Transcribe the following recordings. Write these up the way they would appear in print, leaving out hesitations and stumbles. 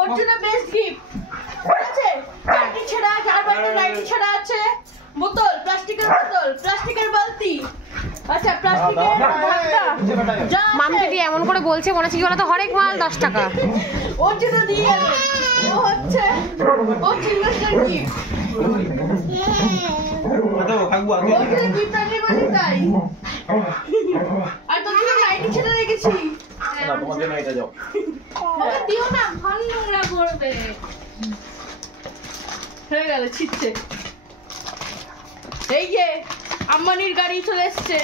ওর জন্য best gift আছে। Nightie ছেঁড়া আছে, আর বাইরে নাইটি ছেঁড়া আছে, বোতল, প্লাস্টিকের বোতল, প্লাস্টিকের বালতি, আচ্ছা প্লাস্টিকের ঢাকনা। মাম্পি দিয়ে এমন করে বলছে মনে হচ্ছে কি বলতো হরেক মাল 10 টাকা। ওর জন্য দিয়ে গেল। ও হচ্ছে ও চিলড্রেন্স গিফট। গিফট আনলি বলি তাই। আর তোর জন্য নাইটি ছেঁড়া রেখেছি। তোমার জন্য এটা যাও। ওকে দিও না, ভালো নোংরা করবে। হয়ে গেল ছিটছে। এই যে আম্বানির গাড়ি চলে এসছে,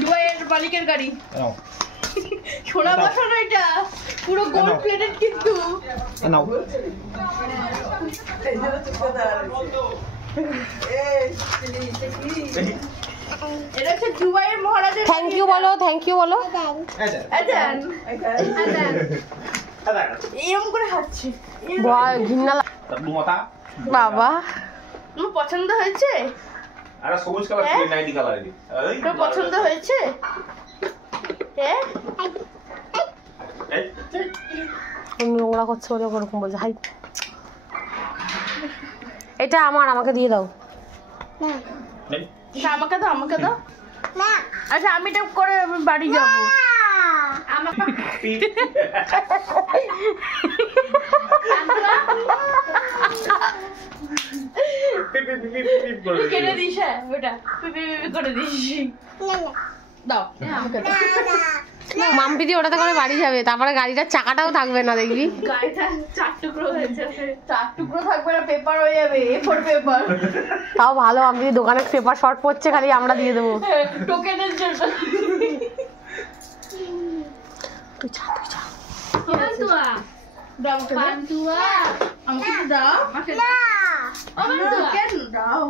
দুবাইয়ের মালিকের গাড়ি। সোনা বসানো, এটা পুরো গোল্ড প্লেটেড কিন্তু। নাও এটা হচ্ছে দুবাইয়ের মহারাজের। থ্যাংক ইউ বলো, থ্যাংক ইউ বলো। এরকম করে হাঁটছে। ঘৃণা বাবা, তোমার পছন্দ হয়েছে? আরে সবুজ কালার ছিল, নাইটি কালার এর। তোর পছন্দ হয়েছে? হ্যাঁ নোংরা করছে ওরে ওরকম বলছে। হাই, এটা আমার, আমাকে দিয়ে দাও। আমাকে দাও, আমাকে দাও। আচ্ছা আমি এটা করে বাড়ি যাবো। কেটে দিস, হ্যাঁ ওটা করে দিস। দাও আমাকে দাও। মাম্পি দিয়ে ওটাতে করে বাড়ি যাবে, তারপরে গাড়িটার চাকাটাও থাকবে না, দেখবি গাড়িটা 4 টুকরো হয়ে যাবে। 4 টুকরো থাকবে না, পেপার হয়ে যাবে, A4 পেপার। তাও ভালো, মাম্পি দোকানে পেপার শর্ট পড়ছে, খালি আমরা দিয়ে দেবো। টোকেনের জন্য। তুই যা, তুই যা। পান্তুয়া দাও, পান্তুয়া আমাকে দাও। আমাকে দাও, কেন দাও?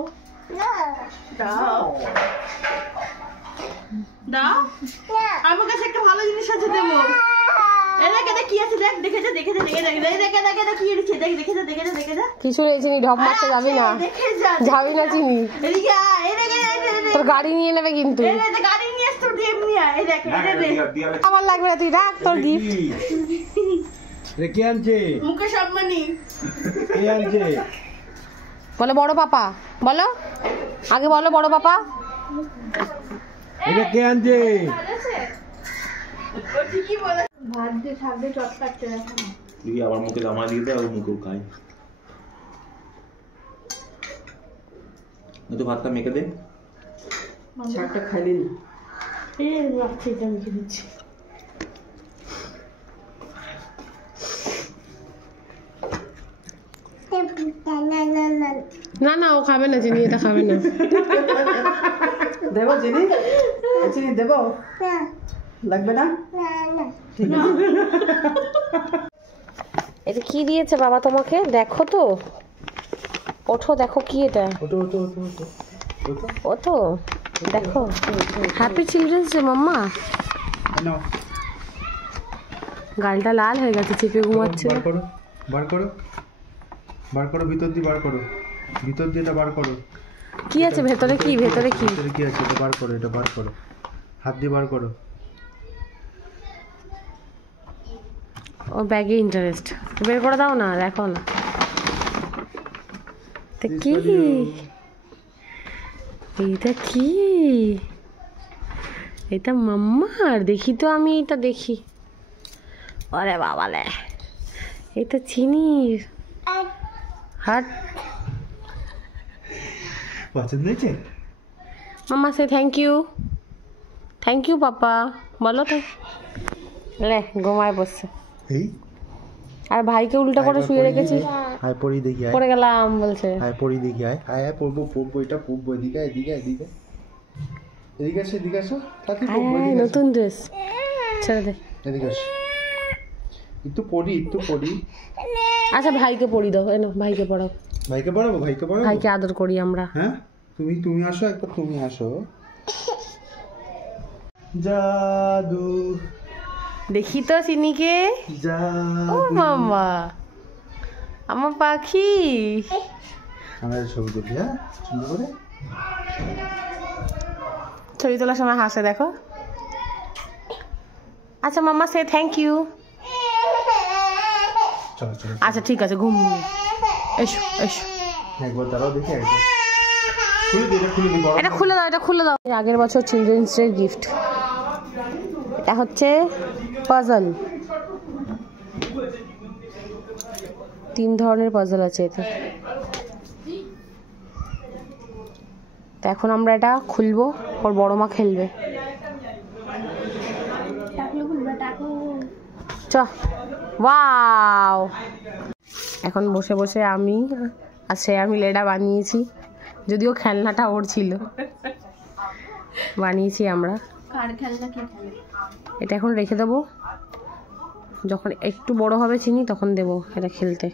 দাও দাও। আমার কাছে একটা ভালো জিনিস আছে, দেবো। কি আছে দেখ, দেখে যা, দেখে যা, দেখে যা, দেখে দেখে দেখ কি এনেছি, দেখ দেখে যা, দেখে যা, দেখে যা। কিছু নেই চিনি, ঢপ মারতে যাবি না, দেখে যা, যাবি না চিনি। এদিকে আয়, এই দেখে তোর গাড়ি নিয়ে নেবে কিন্তু। এই দেখ, গাড়ি নিয়ে আসতো, এমনি আয়, এই দেখ, আমার লাগবে না, তুই রাখ তোর গিফট। রে কে আনছে? মুকেশ আম্বানি। কে আনছে? বলো বড় পাপা, বলো আগে, বলো বড় পাপা। এটা কে আনছে? ও ঠিকই বলে। ভাত দিয়ে শাক দিয়ে চট কাটতে রাখো না। তুই আবার মুখে জামা দিয়ে দে, আর মুখেও খাই। তো ভাতটা মেখে দে। শাকটা খাইলি না? এই রাখছি, এটা মেখে দিচ্ছি। না না, ও খাবে না চিনি, এটা খাবে না। দেবো চিনি? চিনি দেবো? লাগবে না? এটা কি দিয়েছে বাবা তোমাকে? দেখো তো, ওঠো, দেখো কি এটা। ওটো ওটো ওটো ওটো ওটো ও তো দেখো, হ্যাপি চিলড্রেন্স ডে মাম্মা। নাও গালটা লাল হয়ে গেছে, চেপে ঘুমাচ্ছে। বার করো, বার করো, বার করো, ভিতর দিয়ে বার করো, ভিতর দিয়ে এটা বার করো। কি আছে ভেতরে? কি ভেতরে কি? ভিতরে কি আছে এটা বার করো, এটা বার করো, হাত দিয়ে বার করো। ও ব্যাগে ইন্টারেস্ট, বের করে দাও না, দেখো না। কি এইটা? কি এটা? মাম্মার? দেখি তো আমি, এটা দেখি। আরে বাবালে, এটা চিনির হাট। পছন্দ হয়েছে? মাম্মা সে thank you. Thank you papa বলো তো। লে ঘুমায় বসছে। এই আর ভাইকে উল্টা করে শুয়ে রেখেছি। আয় পড়ি দেখি, আয় পড়ে গেলাম বলছে। আয় পড়ি দেখি, আয় আয় আয় পড়বো, পড়বো, এটা পড়বো, এদিকে এদিকে এদিকে এদিকে আসো, এদিকে আসো, তাতে পড়বো, এদিকে আসো। নতুন ড্রেস ছেড়ে দে, এদিকে আসো, একটু পড়ি, একটু পড়ি। আচ্ছা ভাইকে পড়ি দাও, এনো ভাইকে পড়াও। ভাইকে পড়াবো, ভাইকে পড়াবো, ভাইকে আদর করি আমরা। হ্যাঁ তুমি আসো একবার, তুমি আসো। জাদু দেখি তো চিনিকে। ও জাদু মাম্মা, আমার পাখি। আমার ছবি তুলি, হ্যাঁ সুন্দর করে। ছবি তোলার সময় হাসে দেখো। আচ্ছা মাম্মা সে থ্যাংক ইউ। চলো চলো আচ্ছা ঠিক আছে, ঘুম। এসো এসো, একবার দাঁড়াও দেখি, একবার খুলে দিই, এটা খুলে দিই, গরম এটা খুলে দাও, এটা খুলে দাও। আগের বছর চিলড্রেন্স ডে গিফট, এটা হচ্ছে পাজল। 3 ধরনের পাজল আছে এতে। তো এখন আমরা এটা খুলবো, ওর বড় মা খেলবে। চ, ওয়াও। এখন বসে বসে আমি আর শ্রেয়া মিলে এটা বানিয়েছি, যদিও খেলনাটা ওর ছিল, বানিয়েছি আমরা। এটা এখন রেখে দেবো, যখন একটু বড় হবে চিনি তখন দেবো এটা খেলতে।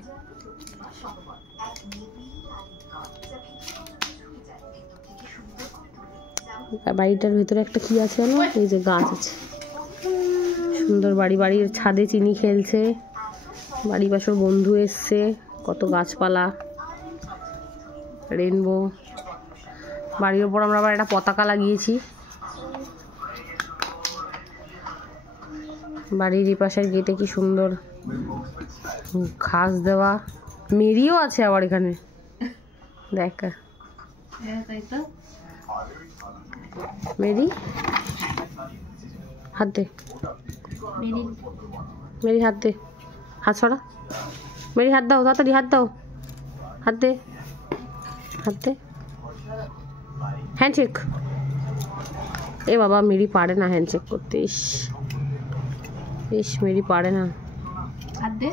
বাড়িটার ভিতরে একটা কি আছে না, এই যে গাছ আছে, সুন্দর বাড়ি। বাড়ির ছাদে চিনি খেলছে, বাড়ি পাশের বন্ধু এসছে, কত গাছপালা, রেনবো। বাড়ির ওপর আমরা আবার একটা পতাকা লাগিয়েছি। বাড়ির এই পাশের গেটে কি সুন্দর ঘাস দেওয়া, মেরিও আছে আবার এখানে, দেখ মেরি, হাত দে, মেরি হাত দে, হাত ছড়া, মেরি হাত দাও, তাড়াতাড়ি হাত দাও, হাত দে, হাত দে, হ্যান্ডশেক। এ বাবা, মেরি পারে না হ্যান্ডশেক করতে। ইস ইস, মেরি পারে না। হাত দে।